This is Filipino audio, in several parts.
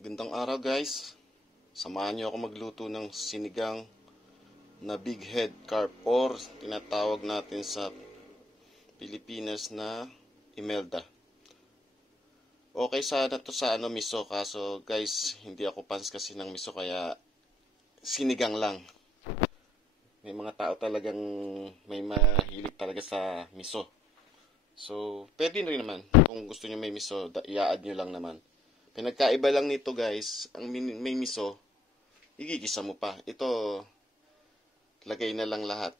Gandang araw guys. Samahan niyo ako magluto ng sinigang na big head carp or tinatawag natin sa Pilipinas na imelda. Okay sana to sa miso, kaso guys hindi ako fans kasi ng miso kaya sinigang lang. May mga tao talagang may mahilig talaga sa miso. So pwede rin naman kung gusto niyo may miso, i-add niyo lang naman. Pinagkaiba lang nito guys, ang may miso, igigisa mo pa. Ito, lagay na lang lahat.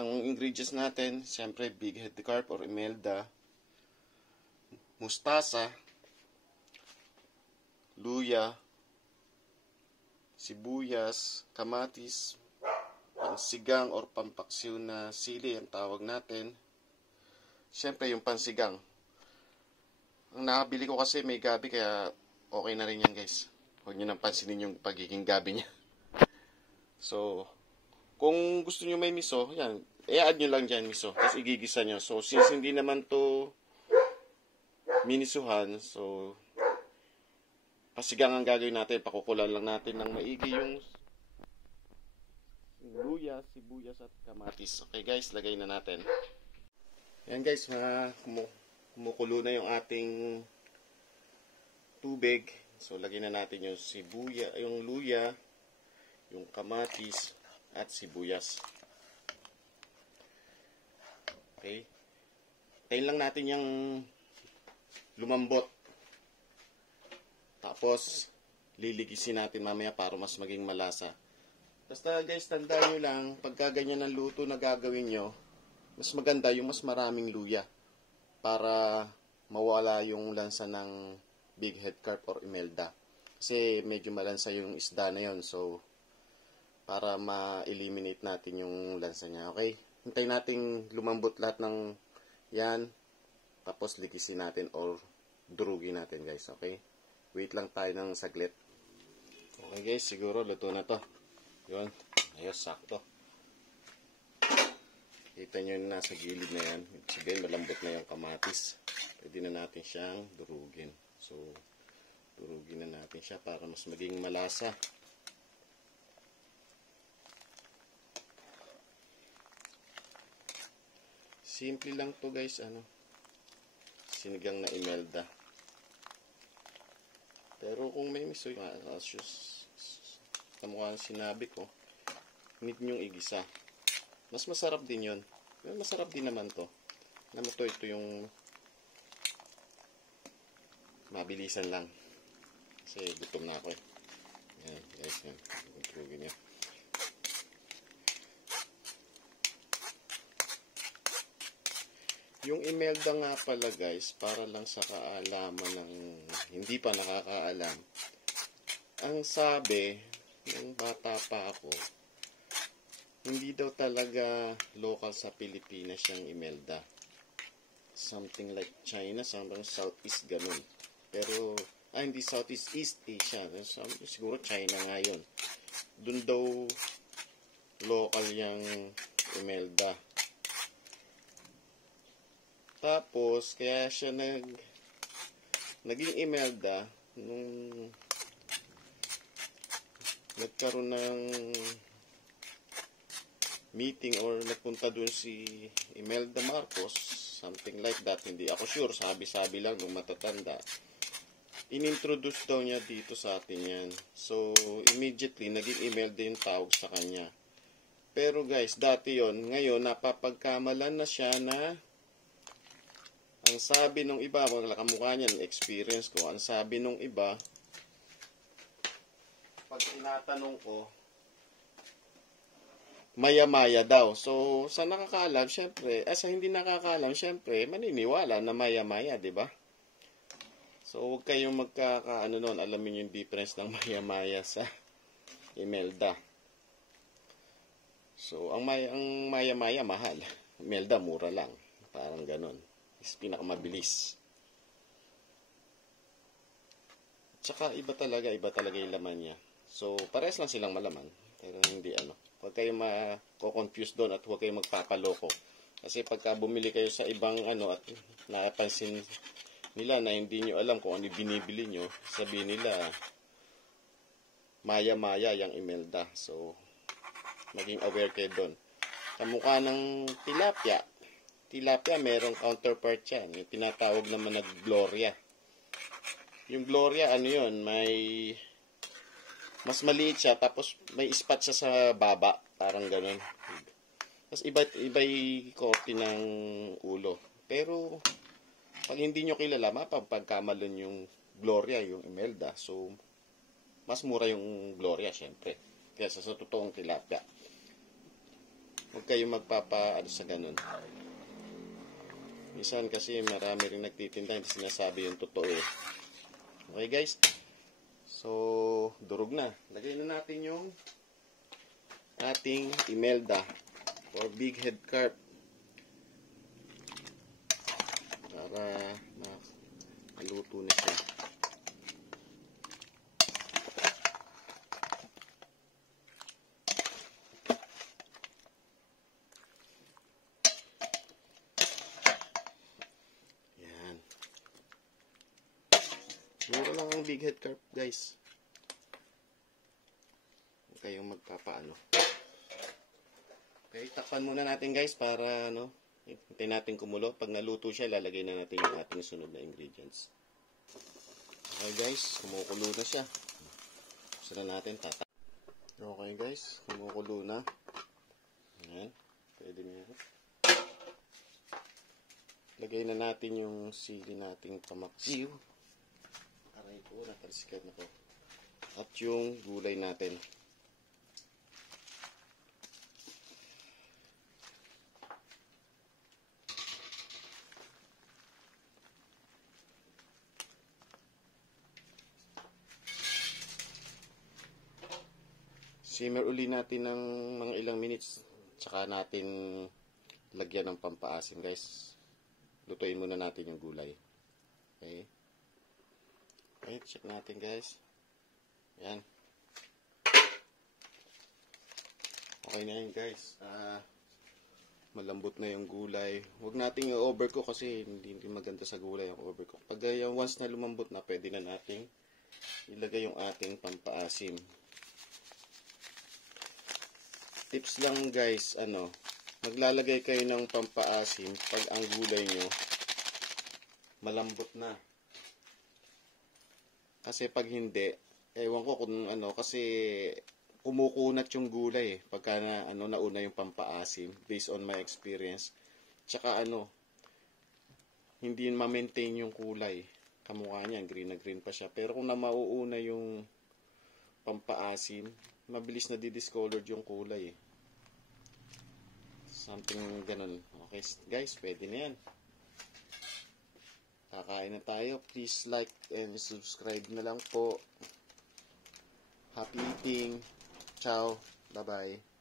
Ang ingredients natin, siyempre big head carp or imelda, mustasa, luya, sibuyas, kamatis, pansigang or pampaksiw na sili ang tawag natin. Siyempre yung pansigang. Ang nakabili ko kasi may gabi kaya okay na rin yan guys. Huwag nyo nang pansinin yung pagiging gabi niya. So, kung gusto nyo may miso, yan, i-add nyo lang dyan miso. Tapos igigisa nyo. So, since hindi naman to minisuhan, so, pasigang ang gagawin natin. Pakukulan lang natin ng maigi yung luya, sibuyas at kamatis. Okay guys, lagay na natin. Yan guys, kumukulo na yung ating tubig. So, lagyan na natin yung yung luya, yung kamatis, at sibuyas. Okay. Tayin lang natin yung lumambot. Tapos, liligisin natin mamaya para mas maging malasa. Basta guys, tandaan nyo lang, pagka ganyan ang luto na gagawin nyo, mas maganda yung mas maraming luya para mawala yung lansa ng big head carp or imelda. Kasi medyo malansa yung isda na yon. So, para ma-eliminate natin yung lansa niya. Okay? Hintayin natin lumambot lahat ng yan. Tapos ligisin natin or durugin natin guys. Okay? Wait lang tayo ng saglit. Okay guys, siguro luto na to. Yun. Ayos, sakto. Kita nyo na nasa gilid na yan. Sabihin, malambot na yung kamatis. Pwede na natin siyang durugin. So, durugin na natin siya para mas maging malasa. Simple lang to guys, sinigang na imelda. Pero kung may miso, kamukha sinabi ko, need nyong igisa. Mas masarap din yun. Masarap din naman to. Alam mo to, ito yung mabilisan lang. Kasi gutom na ako eh. Yan, guys, yan. Itrugin niya. Yung imelda nga pala guys, para lang sa kaalaman ng hindi pa nakakaalam. Ang sabi, nung bata pa ako, hindi daw talaga local sa Pilipinas yung imelda. Something like China, something Southeast ganun. Pero, hindi Southeast, East Asia. Siguro China nga yun. Doon daw local yung imelda. Tapos, kaya siya naging imelda nung nagkaroon ng meeting or nagpunta dun si Imelda Marcos, something like that, hindi ako sure, sabi-sabi lang nung matatanda. Inintroduce daw niya dito sa atin yan. So, immediately, naging Imelda yung tawag sa kanya. Pero guys, dati yon, ngayon, napapagkamalan na siya na ang sabi nung iba, wala kamukha niyan, experience ko, ang sabi nung iba, pag tinatanong ko, maya-maya daw. So, sa nakakaalam, syempre, sa hindi nakakaalam, syempre, maniniwala na maya-maya, di ba? So, huwag kayong magkakaano nun, alamin yung difference ng maya-maya sa imelda. So, ang maya-maya, mahal. Imelda, mura lang. Parang ganun. Is pinakamabilis. Tsaka, iba talaga yung laman niya. So, parehas lang silang malaman. Pero hindi huwag kayong ma-confuse doon at huwag kayong magpapaloko. Kasi pagka bumili kayo sa ibang at napansin nila na hindi nyo alam kung ano binibili nyo, sabihin nila maya-maya yung Imelda. So, maging aware kayo doon. Kamukha ng tilapia. Tilapia, merong counterpart yan. Yung tinatawag naman na Gloria. Yung Gloria, ano yun, mas maliit siya, tapos may spot siya sa baba. Parang ganun. Tapos iba-iba'y korte ng ulo. Pero, pag hindi nyo kilala, mapapagkamalon yung Gloria, yung Imelda. So, mas mura yung Gloria, syempre. Kesa sa totoong tilapia. Huwag kayong magpapa sa ganun. Minsan kasi marami rin nagtitinda, hindi sinasabi yung totoo eh. Okay guys? So, durog na. Lagay na natin yung ating Imelda or big head carp. Para maluto na siya. Yan. Mura lang ang big head carp, guys. Huwag kayong magpapaano. Okay, takpan muna natin guys para hintayin natin kumulo. Pag naluto siya, lalagay na natin yung ating sunod na ingredients. Okay guys, kumukulo na siya. Gusto na natin Okay guys, kumukulo na. Ayan, pwede na yan. Lagay na natin yung sili nating pamaksiw. Aray ko, natalsikat na ko. At yung gulay natin. Simmer uli natin ng mga ilang minutes. Tsaka natin lagyan ng pampaasim guys. Lutuin muna natin yung gulay. Okay. Okay, check natin guys. Yan. Okay na yun guys. Malambot na yung gulay. Huwag natin yung overcook kasi hindi maganda sa gulay yung overcook. Pag yung once na lumambot na, pwede na natin ilagay yung ating pampaasim. Tips lang guys, maglalagay kayo ng pampaasim pag ang gulay nyo malambot na. Kasi pag hindi, ewan ko kung kasi kumukunat yung gulay pagka nauna yung pampaasim based on my experience. Tsaka hindi ma-maintain yung kulay. Kamukha niyan, green na green pa siya. Pero kung mauuna yung pampaasim, mabilis na di-discolored yung kulay eh. Something ganun. Okay guys, pwede na yan. Kakain na tayo. Please like and subscribe na lang po. Happy eating. Ciao. Bye-bye.